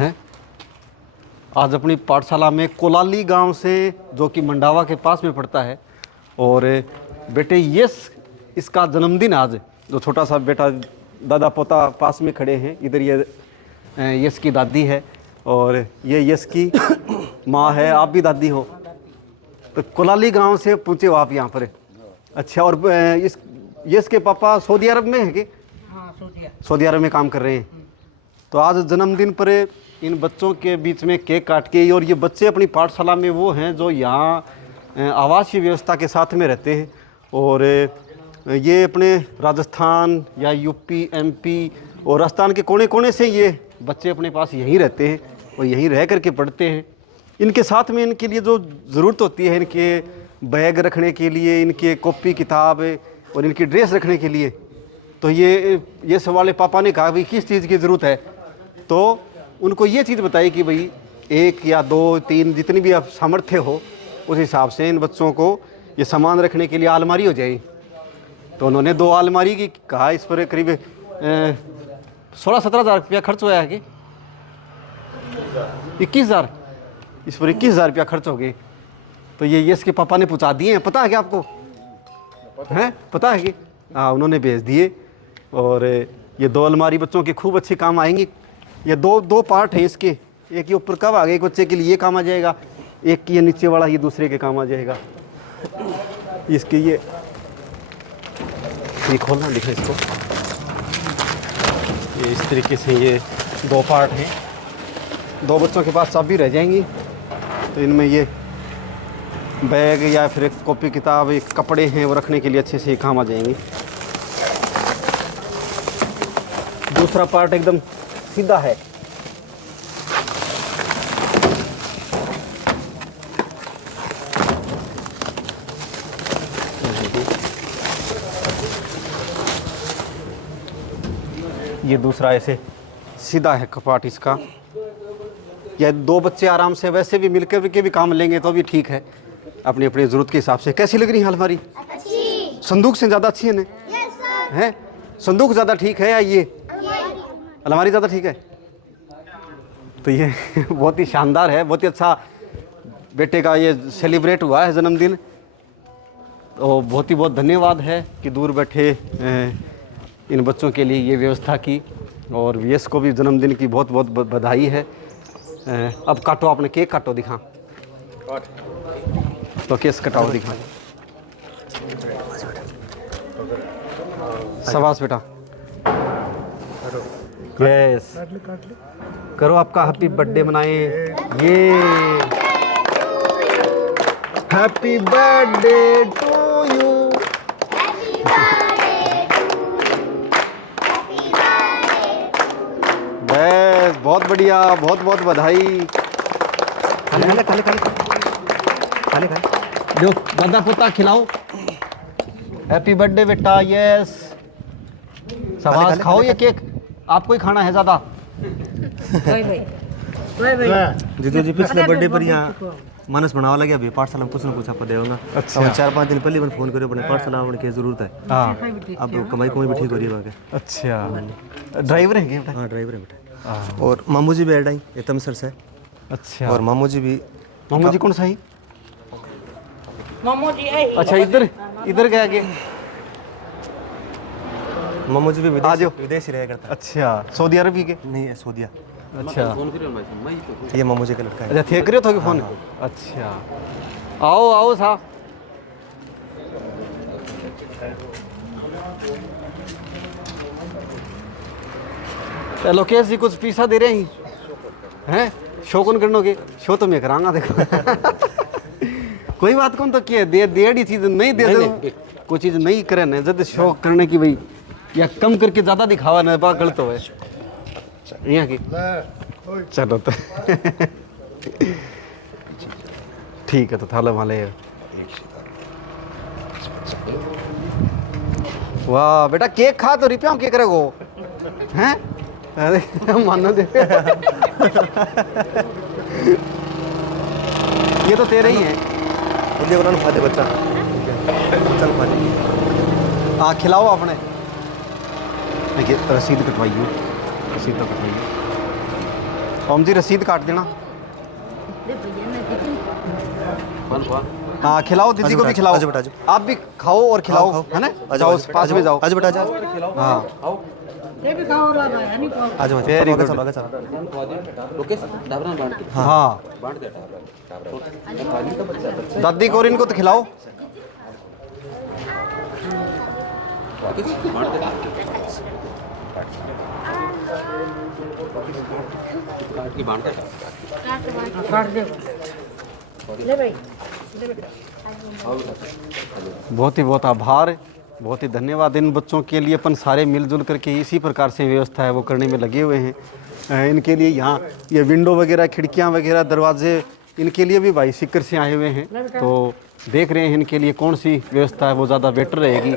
हैं। आज अपनी पाठशाला में कोलाली गांव से, जो कि मंडावा के पास में पड़ता है, और बेटे यश इसका जन्मदिन आज, जो छोटा सा बेटा दादा पोता पास में खड़े हैं। इधर ये यश की दादी है और ये यश की माँ है। आप भी दादी हो। तो कोलाली गांव से पूछे हो आप यहाँ पर? अच्छा। और इस यश के पापा सऊदी अरब में है कि? हाँ, सऊदी अरब में काम कर रहे हैं। तो आज जन्मदिन पर इन बच्चों के बीच में केक काट के, और ये बच्चे अपनी पाठशाला में वो हैं जो यहाँ आवासीय व्यवस्था के साथ में रहते हैं, और ये अपने राजस्थान या यूपी, एमपी और राजस्थान के कोने कोने से ये बच्चे अपने पास यहीं रहते हैं और यहीं रह करके पढ़ते हैं। इनके साथ में इनके लिए जो ज़रूरत होती है, इनके बैग रखने के लिए, इनके कॉपी किताब और इनकी ड्रेस रखने के लिए, तो ये सवाल पापा ने कहा भाई किस चीज़ की ज़रूरत है, तो उनको ये चीज़ बताई कि भाई 1 या 2, 3 जितनी भी आप सामर्थ्य हो उस हिसाब से इन बच्चों को ये सामान रखने के लिए अलमारी हो जाए। तो उन्होंने 2 अलमारी की कहा। इस पर करीब 16-17 हज़ार रुपया खर्च हुआ है कि 21,000? इस पर 21,000 रुपया खर्च हो गए। तो ये इसके पापा ने पहुँचा दिए हैं। पता है क्या आपको? हैं, पता है कि? हाँ, उन्होंने भेज दिए। और ये 2 अलमारी बच्चों के खूब अच्छे काम आएंगी। ये दो पार्ट हैं इसके। एक ये ऊपर कब आ गया, एक बच्चे के लिए काम आ जाएगा, एक की ये नीचे वाला ये दूसरे के काम आ जाएगा। इसके ये खोलना दिखा इसको। ये इस तरीके से ये 2 पार्ट हैं। 2 बच्चों के पास चाबी रह जाएंगी, तो इनमें ये बैग या फिर एक कॉपी किताब, एक कपड़े हैं वो रखने के लिए अच्छे से काम आ जाएंगे। दूसरा पार्ट एकदम सीधा है। ये दूसरा ऐसे सीधा है कपाट इसका। या 2 बच्चे आराम से वैसे भी मिलकर के भी काम लेंगे तो भी ठीक है, अपनी अपनी ज़रूरत के हिसाब से। कैसी लग रही है अलमारी? अच्छी। संदूक से ज़्यादा अच्छी है ना? Yes sir. है? संदूक ज़्यादा ठीक है या ये अलमारी ज़्यादा ठीक है? तो ये बहुत ही शानदार है, बहुत ही अच्छा बेटे का ये सेलिब्रेट हुआ है जन्मदिन। तो बहुत ही बहुत धन्यवाद है कि दूर बैठे इन बच्चों के लिए ये व्यवस्था की, और यश को भी जन्मदिन की बहुत बहुत बधाई है। अब काटो, आपने केक काटो, दिखा तो केस कटाओ, दिखा। शाबाश बेटा, यस करो, आपका हैप्पी बर्थडे मनाएं। ये हैप्पी बर्थडे टू यू। बस बहुत बढ़िया, बहुत बहुत बधाई। खाले खाले खाले खाले खाले जो दादा पोता खिलाओ। हैप्पी बर्थडे बेटा। यस शाबाश, खाओ ये केक, आपको ही खाना है ज़्यादा। जीजू जी पिछले बर्थडे पर यहाँ मानस बनावा लगे, अभी पाठशाला में कुछ ना कुछ आपको देगा। अच्छा। 4-5 दिन पहले मैंने फोन करो, अपने पाठशाला में की जरूरत है। हाँ, अब कमाई भी ठीक हो रही है वहाँ के। अच्छा, ड्राइवर है बेटा? हाँ, ड्राइवर है बेटा। और मामू जी भी ऐड आई, ये तमसर से। अच्छा। और मामू जी भी। मामू जी कौन सा है? मामू जी अच्छा, इधर गया के? मामू जी भी विदेशी रहा करता। अच्छा, सऊदी अरब के? नहीं है, सऊदिया। अच्छा, ये मामू जी का लड़का है। अच्छा, थे करियो तो फोन। अच्छा, आओ आओ सा। लोकेश जी कुछ पैसा दे रहे हैं? शो कौन करनो के? शो तो मैं करांगा, देखो। कोई बात कौन तो किया देड़ी चीज नहीं दे दो, कोई चीज नहीं करे ना जब शो करने की भाई, या कम करके ज्यादा दिखावा ना बात गलत हो यहाँ की। चलो तो ठीक है, तो थाले वाले। वाह बेटा, केक खा तो रुपया केक करेगो हैं? अरे मानो दे। ये तो तेरे ही है। खा दे बच्चा, चल खा दे। हाँ, खिलाओ आपने। देखिए रसीद कटवाइए, रसीद तो कटवाइए। ओम जी रसीद काट देना। हाँ खिलाओ दीदी को भी खिलाओ, आजो बेटा, आजो। आप भी खाओ और खिलाओ, है ना। जाओ पास में जाओ। आज बेटा जा। हाँ आज मत वेरी आगे गुड। चलो आगे चलो। हाँ दादी को और इनको तो खिलाओ। बहुत ही आभार, बहुत ही धन्यवाद। इन बच्चों के लिए अपन सारे मिलजुल करके इसी प्रकार से व्यवस्था है वो करने में लगे हुए हैं। इनके लिए यहाँ ये विंडो वगैरह, खिड़कियाँ वगैरह, दरवाजे, इनके लिए भी भाई सीकर से आए हुए हैं। तो देख रहे हैं इनके लिए कौन सी व्यवस्था है वो ज़्यादा बेटर रहेगी।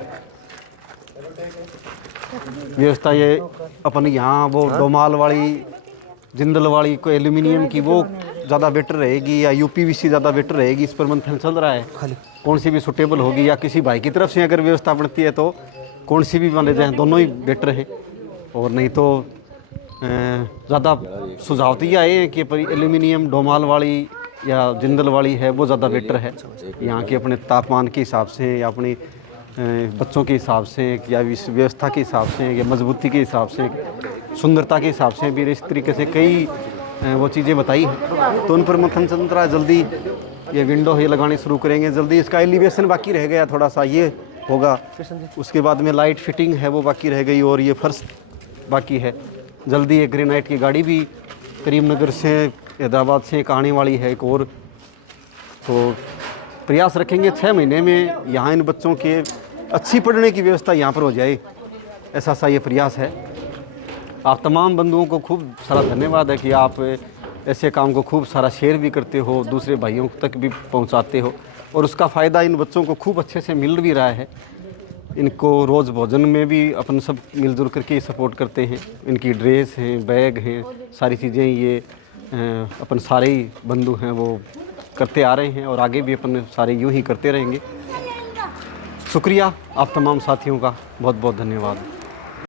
व्यवस्था ये अपन यहाँ वो डोमाल वाली, जिंदल वाली, कोई एल्यूमिनियम की, वो ज़्यादा बेटर रहेगी या यूपीवीसी ज़्यादा बेटर रहेगी, इस पर मंथन चल रहा है। खाली कौन सी भी सुटेबल होगी या किसी भाई की तरफ से अगर व्यवस्था बनती है तो कौन सी भी मान ले जाए, दोनों ही बेटर हैं। और नहीं तो ज़्यादा सुझाव तो ये आए हैं कि एल्यूमिनियम डोमाल वाली या जिंदल वाली है वो ज़्यादा बेटर है। यहाँ के अपने तापमान के हिसाब से या अपने बच्चों के हिसाब से या इस व्यवस्था के हिसाब से या मजबूती के हिसाब से, सुंदरता के हिसाब से भी इस तरीके से कई वो चीज़ें बताई हैं। तो उन पर मंथन चल रहा है। जल्दी ये विंडो ये लगाने शुरू करेंगे। जल्दी इसका एलिवेशन बाकी रह गया थोड़ा सा, ये होगा। उसके बाद में लाइट फिटिंग है वो बाकी रह गई और ये फर्श बाकी है। जल्दी ये ग्रेनाइट की गाड़ी भी करीमनगर से, हैदराबाद से एक आने वाली है एक और। तो प्रयास रखेंगे 6 महीने में यहाँ इन बच्चों के अच्छी पढ़ने की व्यवस्था यहाँ पर हो जाए, ऐसा सा ये प्रयास है। आप तमाम बंधुओं को खूब सारा धन्यवाद है कि आप ऐसे काम को खूब सारा शेयर भी करते हो, दूसरे भाइयों तक भी पहुंचाते हो और उसका फ़ायदा इन बच्चों को खूब अच्छे से मिल भी रहा है। इनको रोज़ भोजन में भी अपन सब मिलजुल करके सपोर्ट करते हैं। इनकी ड्रेस हैं, बैग हैं, सारी चीज़ें ये अपन सारे ही बंधु हैं वो करते आ रहे हैं और आगे भी अपन सारे यूँ ही करते रहेंगे। शुक्रिया आप तमाम साथियों का, बहुत बहुत धन्यवाद।